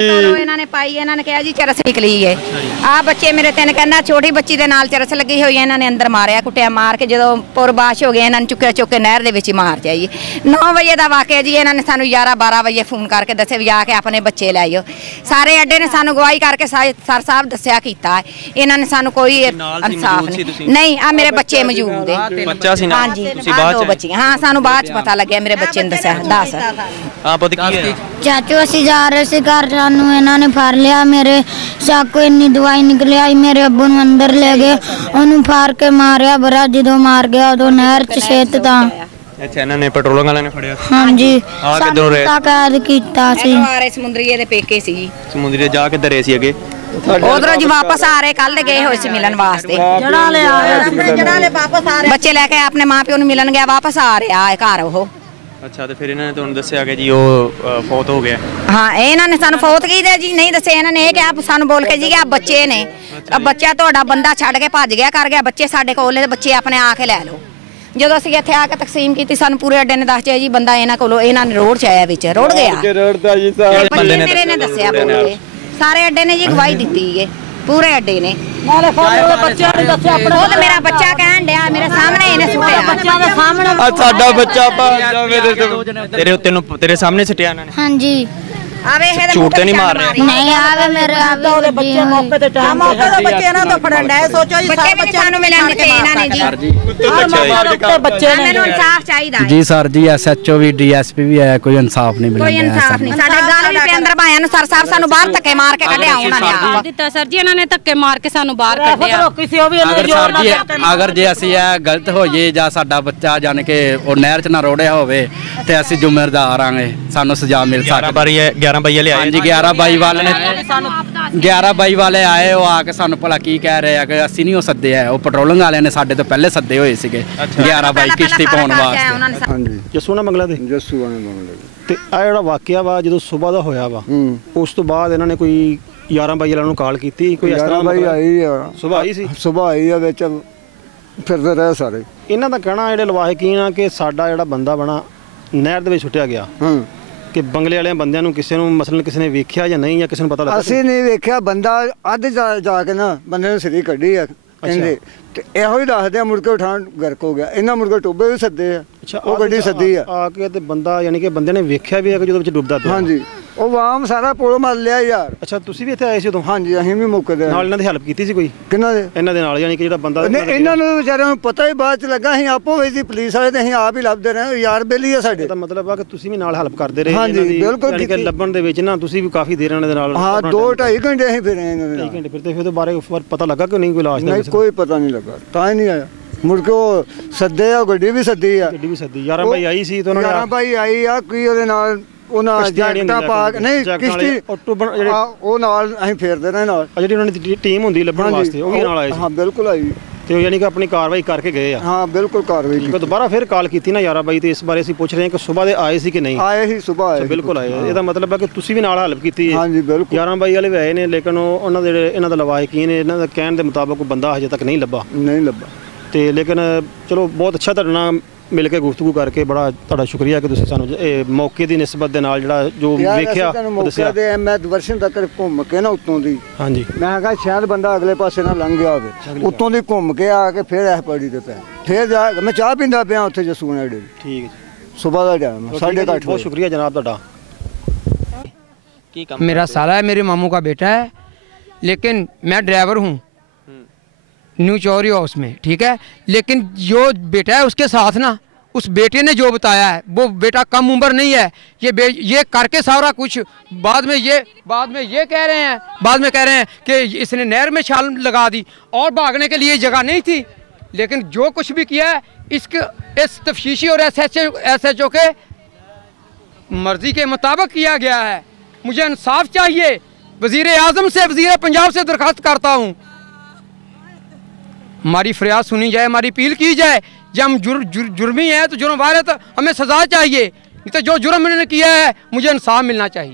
इन्होंने पाई इन्होंने कहा जी चरस निकली है। आ बच्चे मेरे तीन कहना छोटी बच्ची के नाल चरस लगी हुई है। इन्होंने अंदर मारिया कुटिया मार के जो पुरबाश हो गया इन्होंने चुके चुके नहर के मार जाइए। 9 बजे का वाकया जी। इन्होंने सानू 11-12 बजे फोन करके दसे भी आके अपने बच्चे लै आओ। सारे अड्डे ने सानू गवाही करके सर साहब दसिया किया। इन्होंने सानू कोई इंसाफ नहीं। आ मेरे बच्चे मौजूद है। हाँ जी 2 बच्चियां। हाँ सानू बाद पता लगे मेरे बच्चे ने दसिया। दस चाचू असी जा रहे थे घर, सानू इन्होंने फड़ लिया। मेरे चाकू इन्नी दवाई निकली आई। मेरे अब्बू नूं अंदर ले गए, उन्होंने फाड़ के मारिया बड़ा। जो मार गया उदों नहर च छेत था। अच्छा इन्होंने पेट्रोलिंग वाले ने फड़िया। हाँ जी कैद किया सी। समुद्रीए दे पेके सी। समुद्रीए जा के दरे सी अगे उधरों जी वापस आ रहे। कल गए हुए सी मिलन वास्ते। बच्चे लेके अपने माँ प्यो नूं मिलन गया, वापस आ रहा है घर वो। अच्छा तो फिर इन्होंने तुहानू दस्सिया कि जी वो फौत हो गया। हाँ इन्होंने सानू फौत की जी नहीं दसे। इन्होंने कहा सानू बोल के जी कि आप बच्चे ने बच्चा तुहाडा बंदा छड़ के भज गया कर गया। बच्चे साडे कोल बच्चे अपने आके लै लो। जो असीं इत्थे आके तकसीम की सानू पूरे अड्डे ने दस जी बंदा इन्हां कोलों इन्होंने रोड च आया बिच रोड गया। बंदे ने दस्सिया बोल के सारे अड्डे ने जी गवाही दी है पूरे अड्डे ने। मेरा बच्चा कहन दिया मेरे सामने इन्हें साडा बच्चा तेरे सामने सिटिया इन्होंने। हाँ जी आवे है झूठ नहीं मार रहे। नहीं आवे मेरे आवे बच्चे मौके ते टाइम मौके ते बच्चे ना तो फड़न है। सोचो जी सारे बच्चों नु मिलन के इन्होंने जी बच्चे ने इंसाफ चाहिए जी। सर जी SHO भी DSP भी है, कोई इंसाफ नहीं मिल रहा। कोई इंसाफ नहीं। साडे गाल भी पे अंदर भाया नु सर साहब सानू बाहर धक्के मार के कढिया उन्होंने आप दिता। सर जी इन्होंने धक्के मार के सानू बाहर कढिया। अगर जे असी गलत हो जाए ਜਾਂ ਸਾਡਾ ਬੱਚਾ ਜਾਨ ਕੇ ਉਹ ਨਹਿਰ ਚ ਨਾ ਰੋੜਿਆ ਹੋਵੇ ਤੇ ਅਸੀਂ ਜ਼ਿੰਮੇਵਾਰ ਆਂਗੇ, ਸਾਨੂੰ ਸਜ਼ਾ ਮਿਲ ਸਕਦੀ ਹੈ। 11 ਬਈ ਵਾਲੇ ਆਏ ਜੀ। 11 ਬਈ ਵਾਲੇ ਨੇ 11 ਬਈ ਵਾਲੇ ਆਏ। ਉਹ ਆ ਕੇ ਸਾਨੂੰ ਭਲਾ ਕੀ ਕਹਿ ਰਹੇ ਆ ਕਿ ਅਸੀਂ ਨਹੀਂ ਉਹ ਸੱਦੇ ਆ। ਉਹ ਪੈਟਰੋਲਿੰਗ ਵਾਲਿਆਂ ਨੇ ਸਾਡੇ ਤੋਂ ਪਹਿਲੇ ਸੱਦੇ ਹੋਏ ਸੀਗੇ 11 ਬਈ ਕਿਸ਼ਤੀ ਪਾਉਣ ਵਾਸਤੇ। ਹਾਂਜੀ ਜੱਸੂ ਨਾ ਮੰਗਲਾ ਦੇ ਜੱਸੂ ਵਾਲੇ ਮੰਗਲੇ ਤੇ ਆ ਜਿਹੜਾ ਵਾਕਿਆ ਵਾ ਜਦੋਂ ਸਵੇਰ ਦਾ ਹੋਇਆ ਵਾ ਉਸ ਤੋਂ ਬਾਅਦ ਇਹਨਾਂ ਨੇ ਕੋਈ 11 ਬਈ ਵਾਲਿਆਂ ਨੂੰ ਕਾਲ ਕੀਤੀ। ਕੋਈ ਇਸ ਤਰ੍ਹਾਂ ਬਈ ਆਈ ਆ ਸਵੇਰ ਆਈ ਸੀ। ਸਵੇਰ ਆਈ ਆ ਵਿੱਚ ਫਿਰਦੇ ਰਹੇ ਸਾਰੇ। ਇਹਨਾਂ ਦਾ ਕਹਿਣਾ ਜਿਹੜੇ ਲਵਾਹਕੀਨ ਆ ਕਿ ਸਾਡਾ ਜਿਹੜਾ ਬੰਦਾ ਬਣਾ ਨਹਿਰ ਦੇ ਵਿੱਚ ਸੁੱਟਿਆ ਗਿਆ ਕਿ ਬੰਗਲੇ ਵਾਲਿਆਂ ਬੰਦਿਆਂ ਨੂੰ ਕਿਸੇ ਨੂੰ ਮਸਲਨ ਕਿਸੇ ਨੇ ਵੇਖਿਆ ਜਾਂ ਨਹੀਂ, ਜਾਂ ਕਿਸੇ ਨੂੰ ਪਤਾ ਲੱਗਾ। ਅਸੀਂ ਨਹੀਂ ਵੇਖਿਆ ਬੰਦਾ ਅੱਧ ਜਾ ਕੇ ਨਾ ਬੰਦੇ ਨੂੰ ਸਿਰੀ ਕੱਢੀ ਆ ਕਹਿੰਦੇ ਤੇ ਇਹੋ ਹੀ ਦੱਸਦੇ ਆ। ਮੁੜ ਕੇ ਉਠਾਣ ਗਰਕ ਹੋ ਗਿਆ। ਇਹਨਾਂ ਮੁੜ ਕੇ ਟੋਬੇ ਵੀ ਸੱਦੇ ਆ। ਉਹ ਗੱਡੀ ਸੱਦੀ ਆ ਕੇ ਤੇ ਬੰਦਾ ਯਾਨੀ ਕਿ ਬੰਦੇ ਨੇ ਵੇਖਿਆ ਵੀ ਹੈ ਕਿ ਜਦੋਂ ਵਿੱਚ ਡੁੱਬਦਾ ਪਿਆ। ਹਾਂਜੀ ਉਹ ਵਾਮ ਸਾਰਾ ਪੁਲ ਮਰ ਲਿਆ ਯਾਰ। ਅੱਛਾ ਤੁਸੀਂ ਵੀ ਇੱਥੇ ਆਏ ਸੀ ਉਦੋਂ? ਹਾਂਜੀ ਅਸੀਂ ਵੀ ਮੌਕੇ ਤੇ ਨਾਲ ਇਹਨਾਂ ਦੀ ਹੈਲਪ ਕੀਤੀ ਸੀ ਕੋਈ? ਕਿਹਨਾਂ ਦੇ? ਇਹਨਾਂ ਦੇ ਨਾਲ ਯਾਨੀ ਕਿ ਜਿਹੜਾ ਬੰਦਾ ਇਹਨਾਂ ਨੂੰ ਵਿਚਾਰਿਆਂ ਨੂੰ ਪਤਾ ਹੀ ਬਾਅਦ ਚ ਲੱਗਾ। ਅਸੀਂ ਆਪੋ ਹੋਈ ਸੀ ਪੁਲਿਸ ਵਾਲੇ ਤੇ ਅਸੀਂ ਆਪ ਹੀ ਲੱਭਦੇ ਰਹੇ। ਯਾਰ ਬੇਲੀ ਆ ਸਾਡੇ। ਇਹਦਾ ਮਤਲਬ ਆ ਕਿ ਤੁਸੀਂ ਵੀ ਨਾਲ ਹੈਲਪ ਕਰਦੇ ਰਹੇ। ਹਾਂਜੀ ਬਿਲਕੁਲ। ਯਾਨੀ ਕਿ ਲੱਭਣ ਦੇ ਵਿੱਚ ਨਾ ਤੁਸੀਂ ਵੀ ਕਾਫੀ ਦੇਰ ਇਹਨਾਂ ਦੇ ਨਾਲ। ਹਾਂ 2-2.5 ਘੰਟੇ ਅਸੀਂ ਫਿਰੇ ਇਹਨਾਂ ਦੇ ਨਾਲ। 2.5 ਘੰਟੇ ਫਿਰਦੇ ਫਿਰ ਬਾਰੇ ਪਤਾ ਲੱਗਾ ਕਿ ਨਹੀਂ ਕੋਈ ਲਾਸ਼? ਨਹੀਂ ਕੋਈ ਪਤਾ ਨਹੀਂ ਲੱਗਾ ਤਾਂ ਹੀ ਨਹੀਂ ਆਇਆ। ਮੁੜ ਕੇ ਉਹ ਸੱਦੇ ਆ। ਗੱਡੀ ਵੀ ਸੱਦੀ ਆ। ਗੱਡੀ ਵੀ ਸੱਦੀ 11 ਬਾਈ ਆਈ ਸੀ ਤੇ ਉਹਨਾਂ ਨੇ 11 ਬਾਈ ਆਈ ਆ। ਕੀ ਉਹਦੇ ਨਾਲ ਉਹਨਾਂ ਜੈਕਟਾਂ ਪਾ ਕੇ ਨਹੀਂ ਕਿਸ਼ਤੀ ਉਹ ਨਾਲ ਅਸੀਂ ਫੇਰਦੇ ਰਹੇ ਨਾਲ। ਜਿਹੜੀ ਉਹਨਾਂ ਦੀ ਟੀਮ ਹੁੰਦੀ ਲੱਭਣ ਵਾਸਤੇ ਉਹ ਵੀ ਨਾਲ ਆਏ ਸੀ? ਹਾਂ ਬਿਲਕੁਲ ਆਈ ਤੇ ਯਾਨੀ ਕਿ ਆਪਣੀ ਕਾਰਵਾਈ ਕਰਕੇ ਗਏ ਆ? ਹਾਂ ਬਿਲਕੁਲ ਕਾਰਵਾਈ ਕੀਤੀ। ਦੁਬਾਰਾ ਫਿਰ ਕਾਲ ਕੀਤੀ ਨਾ 11 ਬਾਈ ਤੇ ਇਸ ਬਾਰੇ ਅਸੀਂ ਪੁੱਛ ਰਹੇ ਹਾਂ ਕਿ ਸਵੇਰ ਦੇ ਆਏ ਸੀ ਕਿ ਨਹੀਂ? ਆਏ ਸੀ ਸਵੇਰ ਆਏ। ਬਿਲਕੁਲ ਆਏ। ਇਹਦਾ ਮਤਲਬ ਹੈ ਕਿ ਤੁਸੀਂ ਵੀ ਨਾਲ ਹੈਲਪ ਕੀਤੀ ਹੈ? ਹਾਂਜੀ ਬਿਲਕੁਲ। 11 ਬਾਈ ਵਾਲੇ ਵੀ ਆਏ ਨੇ ਲੇਕਿਨ ਉਹਨਾਂ ਦੇ ਇਹਨਾਂ ਦਾ ਲਵਾਹਕੀਨ ਇਹਨਾਂ ਦਾ ਕਹਿਣ ਦੇ ਮੁਤਾਬਕ ਕੋਈ ਬੰਦਾ ਹਜੇ ਤੱਕ ਨਹੀਂ ਲੱਭਾ। ਨਹੀਂ ਲੱਭਾ ਤੇ ਲੇਕਿਨ ਚਲੋ ਬਹੁਤ ਅੱਛਾ ਤੁਹਾਡੇ ਨਾਲ ਮਿਲ ਕੇ ਗੁਫ਼ਤਗੂ ਕਰਕੇ ਬੜਾ ਤੁਹਾਡਾ ਸ਼ੁਕਰੀਆ ਕਿ ਤੁਸੀਂ ਸਾਨੂੰ ਇਹ ਮੌਕੇ ਦੀ ਨਿਸਬਤ ਦੇ ਨਾਲ ਜਿਹੜਾ ਜੋ ਵੇਖਿਆ ਦੱਸਿਆ। ਮੈਂ ਦਰਸ਼ਨ ਤੱਕ ਘੁੰਮ ਕੇ ਨਾ ਉੱਤੋਂ ਦੀ ਹਾਂਜੀ ਮੈਂ ਕਿਹਾ ਸ਼ਾਇਦ ਬੰਦਾ ਅਗਲੇ ਪਾਸੇ ਨਾ ਲੰਘ ਗਿਆ ਹੋਵੇ। ਉੱਤੋਂ ਦੀ ਘੁੰਮ ਕੇ ਆ ਕੇ ਫਿਰ ਇਸ ਪੌੜੀ ਤੇ ਪਿਆ। ਫਿਰ ਜਾ ਮੈਂ ਚਾਹ ਪੀਂਦਾ ਪਿਆ ਉੱਥੇ ਜੱਸੂ ਨੇ ਅੱਡੇ। ਠੀਕ ਹੈ ਜੀ। ਸਵੇਰ ਦਾ ਟਾਈਮ 8:30। ਬਹੁਤ ਸ਼ੁਕਰੀਆ ਜਨਾਬ ਤੁਹਾਡਾ। मेरा साला है, मेरे मामू का बेटा है, लेकिन मैं ड्राइवर हूँ न्यू चौरी हाउस में। ठीक है लेकिन जो बेटा है उसके साथ ना उस बेटे ने जो बताया है वो बेटा कम उम्र नहीं है। ये करके सारा कुछ बाद में ये कह रहे हैं कि इसने नहर में छाल लगा दी और भागने के लिए जगह नहीं थी। लेकिन जो कुछ भी किया है इस तफ्तीशी और SHO के मर्जी के मुताबिक किया गया है। मुझे इंसाफ चाहिए। वज़ीर आज़म से वज़ीर पंजाब से दरख्वास्त करता हूँ हमारी फरियाद सुनी जाए, हमारी अपील की जाए। जब हम जुर्मी हैं तो जुर्म वाले तो हमें सज़ा चाहिए। नहीं तो जो जुर्म मैंने किया है मुझे इंसाफ मिलना चाहिए।